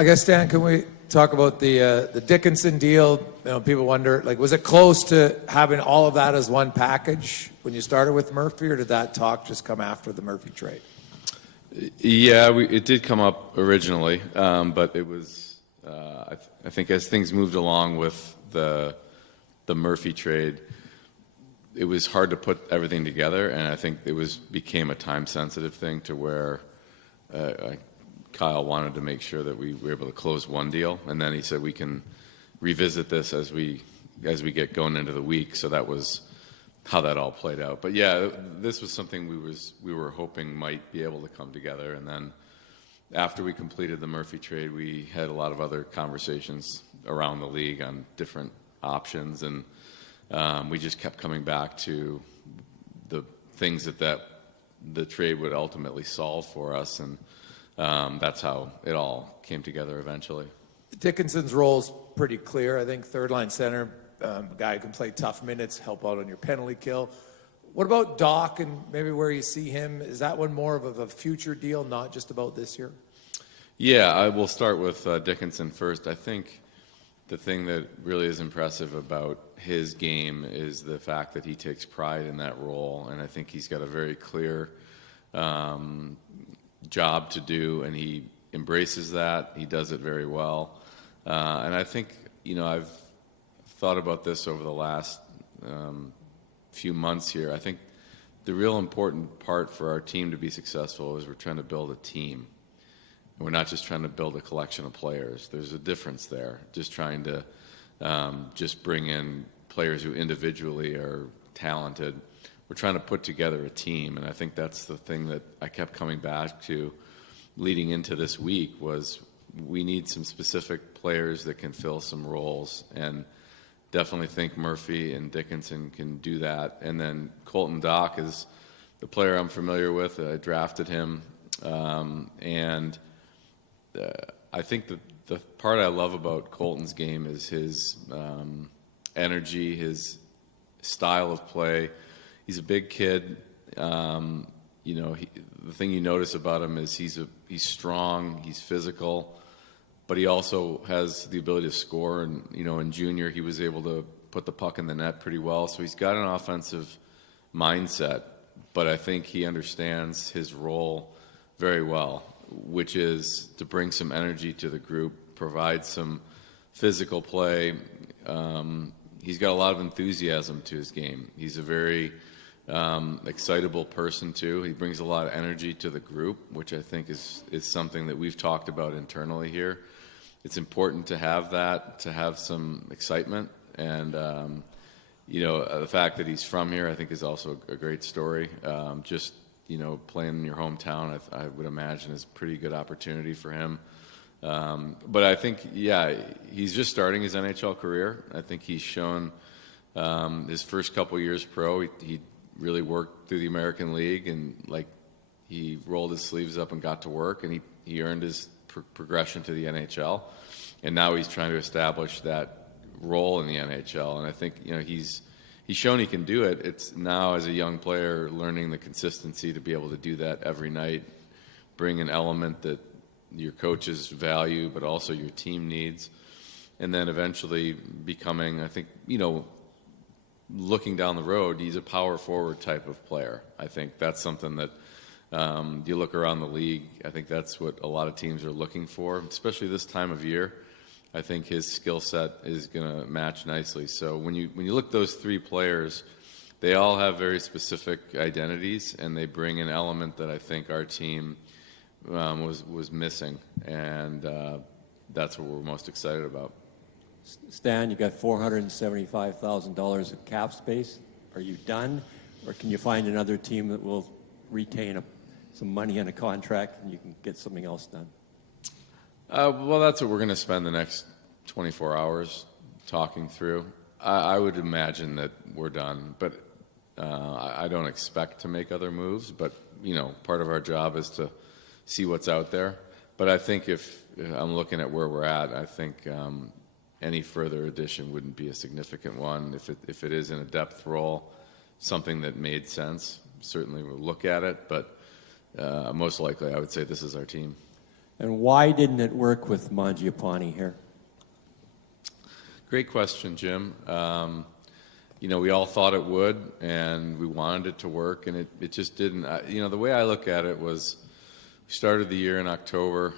I guess, Stan, can we talk about the Dickinson deal? You know, people wonder, like, was it close to having all of that as one package when you started with Murphy, or did that talk just come after the Murphy trade? Yeah, it did come up originally, but it was, I think as things moved along with the Murphy trade, it was hard to put everything together, and I think it became a time-sensitive thing to where Kyle wanted to make sure that we were able to close one deal, and then he said we can revisit this as we get going into the week. So that was how that all played out. But yeah, this was something we were hoping might be able to come together. And then after we completed the Murphy trade, we had a lot of other conversations around the league on different options, and we just kept coming back to the things that the trade would ultimately solve for us, and that's how it all came together eventually. Dickinson's role is pretty clear. I think third-line center, a guy who can play tough minutes, help out on your penalty kill. What about Doc and maybe where you see him? Is that one more of a future deal, not just about this year? Yeah, I will start with Dickinson first. I think the thing that really is impressive about his game is the fact that he takes pride in that role, and I think he's got a very clear job to do, and he embraces that. He does it very well. And I think, I've thought about this over the last few months here. I think the real important part for our team to be successful is we're trying to build a team. And we're not just trying to build a collection of players. There's a difference there. Just trying to just bring in players who individually are talented. We're trying to put together a team, and I think that's the thing that I kept coming back to leading into this week was we need some specific players that can fill some roles, and definitely think Murphy and Dickinson can do that. And then Colton Doc is the player I'm familiar with. I drafted him, and I think the part I love about Colton's game is his energy, his style of play. He's a big kid. The thing you notice about him is he's strong, he's physical, but he also has the ability to score. And in junior, he was able to put the puck in the net pretty well. So he's got an offensive mindset, but I think he understands his role very well, which is to bring some energy to the group, provide some physical play. He's got a lot of enthusiasm to his game. He's a very excitable person too. He brings a lot of energy to the group, which I think is something that we've talked about internally here. It's important to have that, to have some excitement, and the fact that he's from here, I think, is also a great story. Playing in your hometown, I would imagine, is a pretty good opportunity for him. But I think, he's just starting his NHL career. I think he's shown his first couple years pro, he really worked through the American League, and he rolled his sleeves up and got to work, and he earned his progression to the NHL, and now he's trying to establish that role in the NHL. And I think he's shown he can do it. It's now, as a young player, learning the consistency to be able to do that every night, bring an element that your coaches value, but also your team needs, and then eventually becoming, I think, looking down the road, he's a power forward type of player. I think that's something that you look around the league, I think that's what a lot of teams are looking for, especially this time of year. I think his skill set is going to match nicely. So when you look at those three players, they all have very specific identities, and they bring an element that I think our team was missing, and that's what we're most excited about. Stan, you've got $475,000 of cap space. Are you done, or can you find another team that will retain some money on a contract and you can get something else done? Well, that's what we're going to spend the next 24 hours talking through. I would imagine that we're done, but I don't expect to make other moves. But part of our job is to see what's out there. But I think if I'm looking at where we're at, I think any further addition wouldn't be a significant one. If it is in a depth role, something that made sense, certainly we'll look at it. But most likely, I would say this is our team. And why didn't it work with Mjupani here? Great question, Jim. We all thought it would, and we wanted it to work, and it just didn't. The way I look at it was, we started the year in October,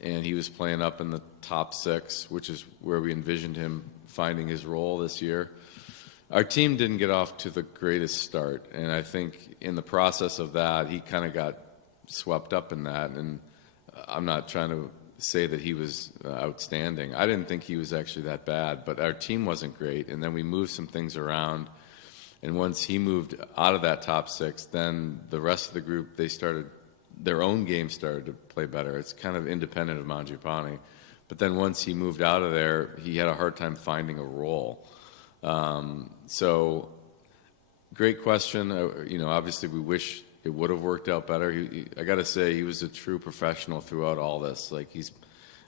and he was playing up in the top 6, which is where we envisioned him finding his role this year. Our team didn't get off to the greatest start, and I think in the process of that, he kind of got swept up in that, and I'm not trying to say that he was outstanding. I didn't think he was actually that bad, but our team wasn't great, and then we moved some things around, and once he moved out of that top 6, then the rest of the group, their own game started to play better. It's kind of independent of Mjupani, but then once he moved out of there, he had a hard time finding a role. So great question. Obviously we wish it would have worked out better. I got to say, he was a true professional throughout all this. Like, he's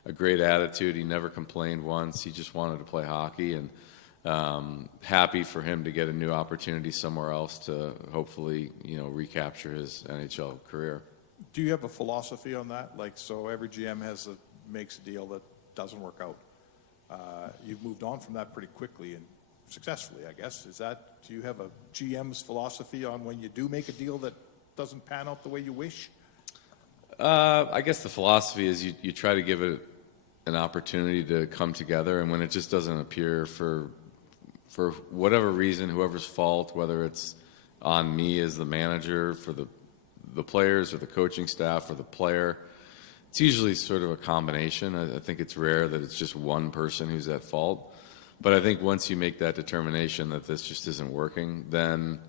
a great attitude. He never complained once. He just wanted to play hockey, and happy for him to get a new opportunity somewhere else to hopefully, recapture his NHL career. Do you have a philosophy on that? Like, so every GM makes a deal that doesn't work out. You've moved on from that pretty quickly and successfully, I guess. Do you have a GM's philosophy on when you do make a deal that doesn't pan out the way you wish? I guess the philosophy is you try to give it an opportunity to come together, and when it just doesn't appear for whatever reason, whoever's fault, whether it's on me as the manager, for the players or the coaching staff or the player, it's usually sort of a combination. I think it's rare that it's just one person who's at fault. But I think once you make that determination that this just isn't working, then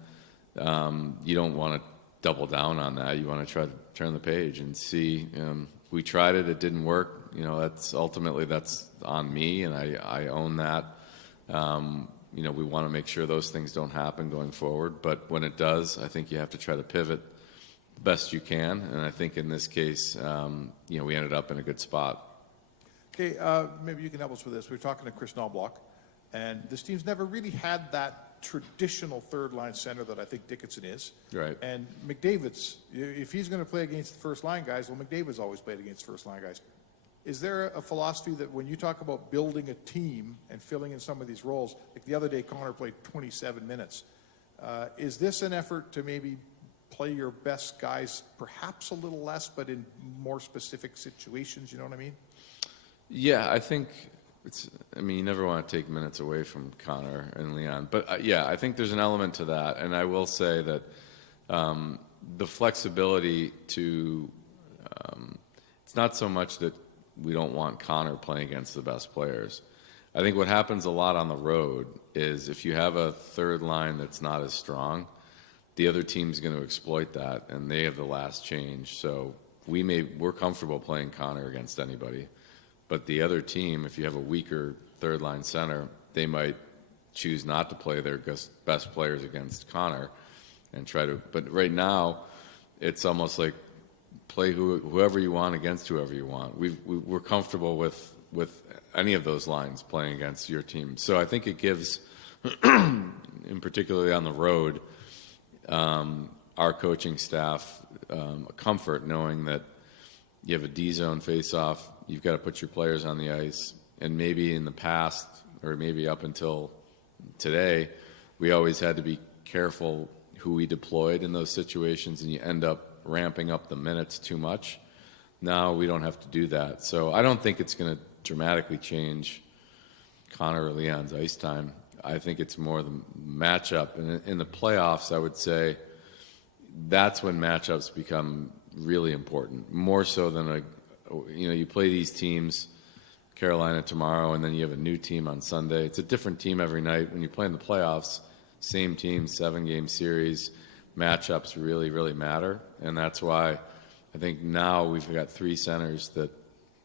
you don't want to double down on that. You want to try to turn the page and see. We tried it; it didn't work. That's on me, and I own that. We want to make sure those things don't happen going forward. But when it does, I think you have to try to pivot the best you can. And I think in this case, we ended up in a good spot. Okay, maybe you can help us with this. We were talking to Chris Knobloch, and this team's never really had that traditional third-line center that I think Dickinson is. Right. And McDavid's, if he's going to play against the first-line guys, well, McDavid's always played against first-line guys. Is there a philosophy that when you talk about building a team and filling in some of these roles, like the other day Connor played 27 minutes, is this an effort to maybe play your best guys perhaps a little less, but in more specific situations, you know what I mean? Yeah, I think you never want to take minutes away from Connor and Leon. But, I think there's an element to that. And I will say that the flexibility to it's not so much that we don't want Connor playing against the best players. I think what happens a lot on the road is if you have a third line that's not as strong, the other team's going to exploit that, and they have the last change. So we're comfortable playing Connor against anybody. But the other team, if you have a weaker third-line center, they might choose not to play their best players against Connor and try to. But right now, it's almost like play whoever you want against whoever you want. We're comfortable with any of those lines playing against your team. So I think it gives, in particularly on the road, our coaching staff comfort knowing that you have a D-zone face-off. You've got to put your players on the ice. And maybe in the past, or maybe up until today, we always had to be careful who we deployed in those situations, and you end up ramping up the minutes too much. Now we don't have to do that. So I don't think it's going to dramatically change Connor or Leon's ice time. I think it's more the matchup. And in the playoffs, I would say that's when matchups become really important, more so than you play these teams, Carolina tomorrow, and then you have a new team on Sunday. It's a different team every night. When you play in the playoffs, same team, 7-game series, matchups really, really matter. And that's why I think now we've got 3 centers that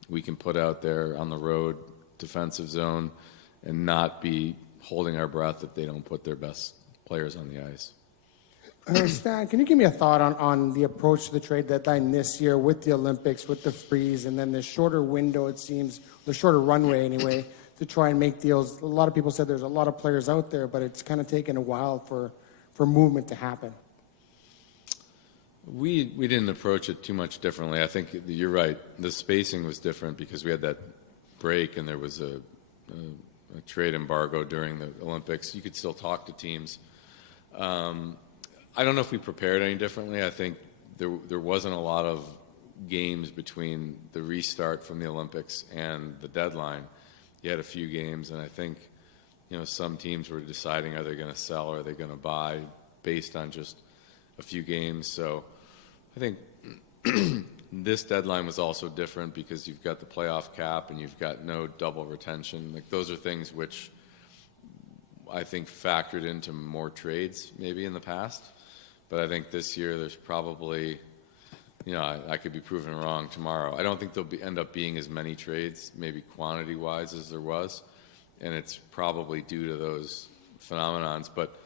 we can put out there on the road, defensive zone, and not be holding our breath if they don't put their best players on the ice. Stan, can you give me a thought on the approach to the trade deadline this year with the Olympics, with the freeze, and then the shorter window, it seems, the shorter runway anyway, to try and make deals? A lot of people said there's a lot of players out there, but it's kind of taken a while for movement to happen. We didn't approach it too much differently. I think you're right. The spacing was different because we had that break and there was a trade embargo during the Olympics. You could still talk to teams. I don't know if we prepared any differently. I think there wasn't a lot of games between the restart from the Olympics and the deadline. You had a few games, and I think some teams were deciding are they going to sell or are they going to buy based on just a few games. So I think this deadline was also different because you've got the playoff cap and you've got no double retention. Like those are things which I think factored into more trades maybe in the past. But I think this year there's probably, I could be proven wrong tomorrow. I don't think there'll end up being as many trades, maybe quantity-wise, as there was. And it's probably due to those phenomenons. But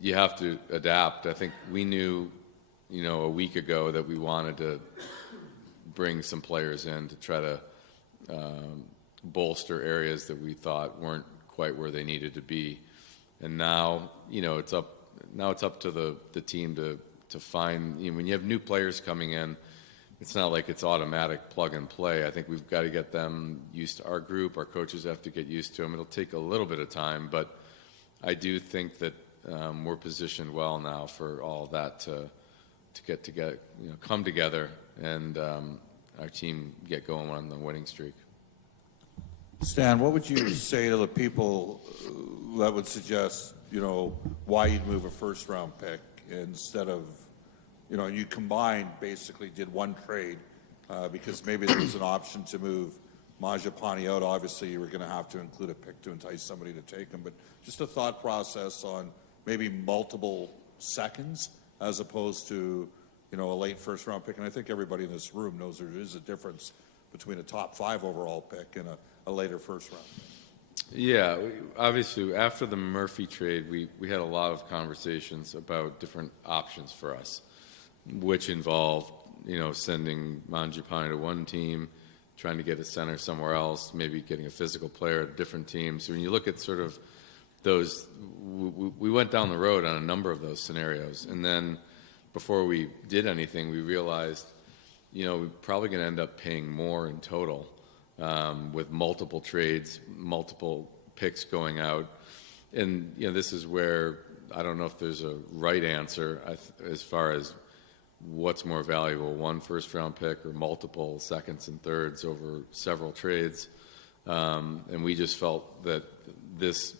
you have to adapt. I think we knew, a week ago that we wanted to bring some players in to try to bolster areas that we thought weren't quite where they needed to be. And now, it's up to the team to find, when you have new players coming in, it's not like it's automatic plug and play. I think we've got to get them used to our group. Our coaches have to get used to them. It'll take a little bit of time, but I do think that we're positioned well now for all of that to come together and our team get going on the winning streak. Stan, what would you say to the people that would suggest, why you'd move a first-round pick instead of, you combined, basically did one trade because maybe there was an option to move Mjupani out. Obviously, you were going to have to include a pick to entice somebody to take him, but just a thought process on maybe multiple seconds as opposed to, a late first-round pick. And I think everybody in this room knows there is a difference between a top 5 overall pick and a later first-round pick. Yeah, obviously, after the Murphy trade, we had a lot of conversations about different options for us, which involved, sending Mjupani to one team, trying to get a center somewhere else, maybe getting a physical player at a different team. So when you look at sort of those, we went down the road on a number of those scenarios. And then before we did anything, we realized, we're probably going to end up paying more in total. With multiple trades, multiple picks going out. And, this is where I don't know if there's a right answer as far as what's more valuable, one first-round pick or multiple seconds and thirds over several trades. And we just felt that this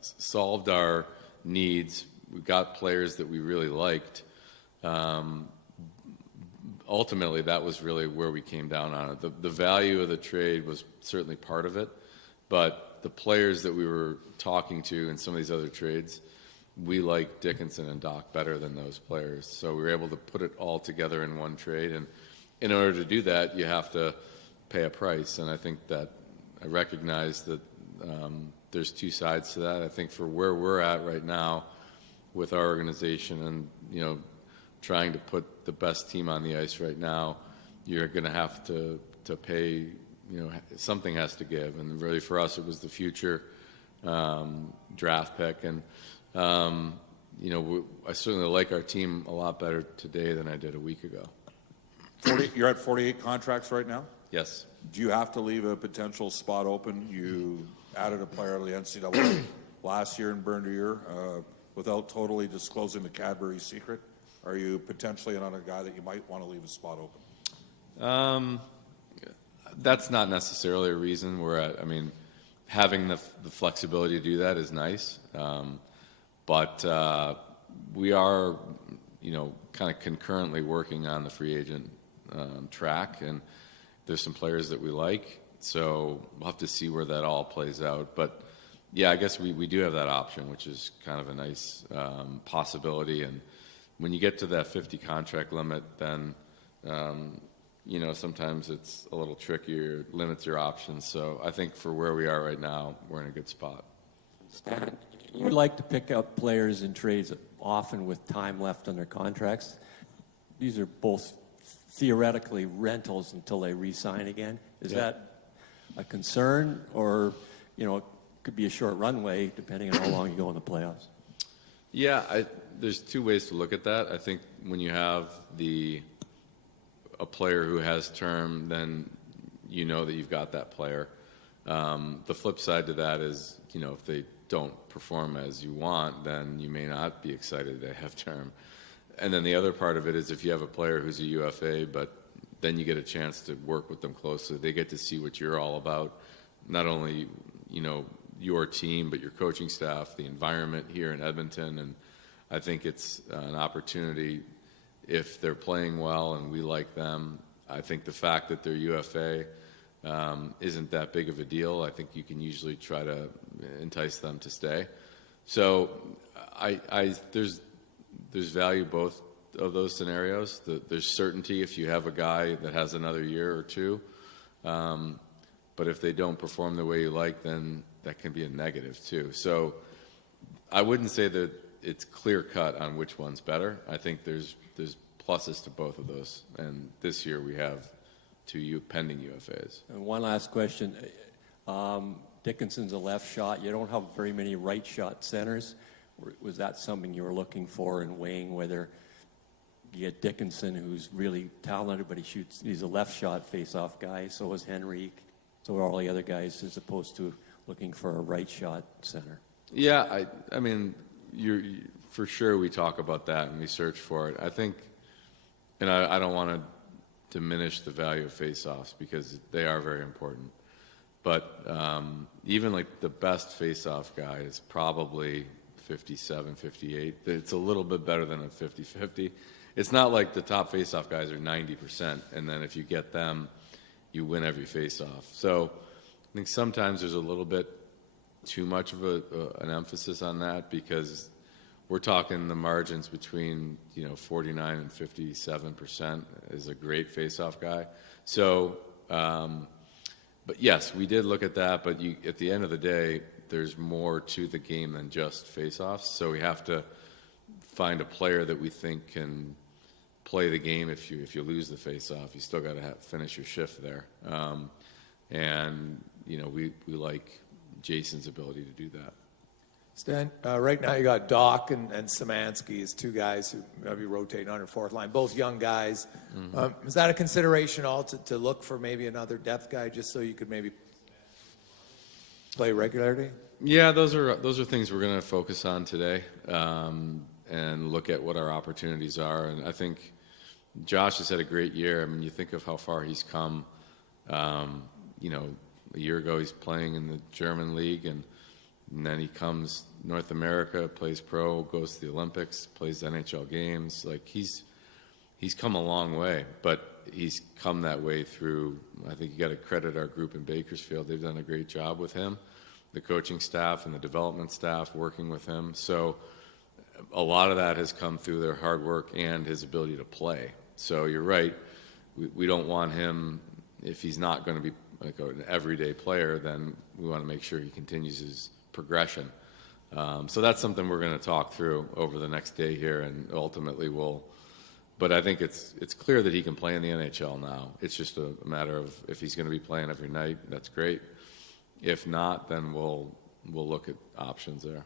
solved our needs. We got players that we really liked. Ultimately, that was really where we came down on it. The value of the trade was certainly part of it, but the players that we were talking to in some of these other trades, we liked Dickinson and Doc better than those players. So we were able to put it all together in one trade, and in order to do that, you have to pay a price. And I think that I recognize that there's two sides to that. I think for where we're at right now with our organization and, trying to put the best team on the ice right now, you're going to have to pay, something has to give. And really for us, it was the future draft pick. And, I certainly like our team a lot better today than I did a week ago. You're at 48 contracts right now? Yes. Do you have to leave a potential spot open? You added a player to the NCAA last year and burned a year without totally disclosing the Cadbury secret. Are you potentially another guy that you might want to leave a spot open? That's not necessarily a reason. Having the flexibility to do that is nice. But we are, kind of concurrently working on the free agent track, and there's some players that we like. So we'll have to see where that all plays out. But yeah, I guess we do have that option, which is kind of a nice possibility. And when you get to that 50 contract limit, then, sometimes it's a little trickier, limits your options. So I think for where we are right now, we're in a good spot. Stan, you like to pick up players in trades often with time left on their contracts. These are both theoretically rentals until they re-sign again. Is that a concern, or, it could be a short runway depending on how long you go in the playoffs? Yeah, there's two ways to look at that. I think when you have a player who has term, then you know that you've got that player. The flip side to that is, if they don't perform as you want, then you may not be excited they have term. And then the other part of it is if you have a player who's a UFA, but then you get a chance to work with them closely. They get to see what you're all about, not only, your team, but your coaching staff, the environment here in Edmonton. And I think it's an opportunity if they're playing well and we like them. I think the fact that they're UFA isn't that big of a deal. I think you can usually try to entice them to stay. So there's value both of those scenarios. There's certainty if you have a guy that has another year or two. But if they don't perform the way you like, then that can be a negative too. So I wouldn't say that it's clear cut on which one's better. I think there's pluses to both of those. And this year we have two pending UFAs. And one last question. Dickinson's a left shot. You don't have very many right shot centers. Was that something you were looking for in weighing whether you get Dickinson, who's really talented, but he's a left shot face-off guy. So is Henrique. So are all the other guys, as opposed to looking for a right shot center. Yeah, I mean, for sure we talk about that and we search for it. I think, and I don't want to diminish the value of face-offs because they are very important. But even like the best face-off guy is probably 57, 58. It's a little bit better than a 50-50. It's not like the top face-off guys are 90%, and then if you get them, you win every face-off. So I think sometimes there's a little bit too much of an emphasis on that because we're talking the margins between 49 and 57% is a great face-off guy. So, but yes, we did look at that. But at the end of the day, there's more to the game than just face-offs. So we have to find a player that we think can play the game. If you lose the face-off, you still got to finish your shift there. And we like Jason's ability to do that. Stan, right now you got Doc and Szymanski as two guys who maybe rotating on your fourth line, both young guys. Is that a consideration all to look for maybe another depth guy just so you could maybe play regularly? Yeah, those are things we're going to focus on today and look at what our opportunities are. And I think Josh has had a great year. I mean, you think of how far he's come. A year ago he's playing in the German league, and then he comes North America, plays pro, goes to the Olympics, plays NHL games. Like he's come a long way, but he's come that way through. I think you got to credit our group in Bakersfield. They've done a great job with him, the coaching staff and the development staff working with him. So a lot of that has come through their hard work and his ability to play. So you're right. We don't want him, if he's not going to be like an everyday player, then we want to make sure he continues his progression. So that's something we're going to talk through over the next day here, and ultimately but I think it's clear that he can play in the NHL now. It's just a matter of if he's going to be playing every night, that's great. If not, then we'll look at options there.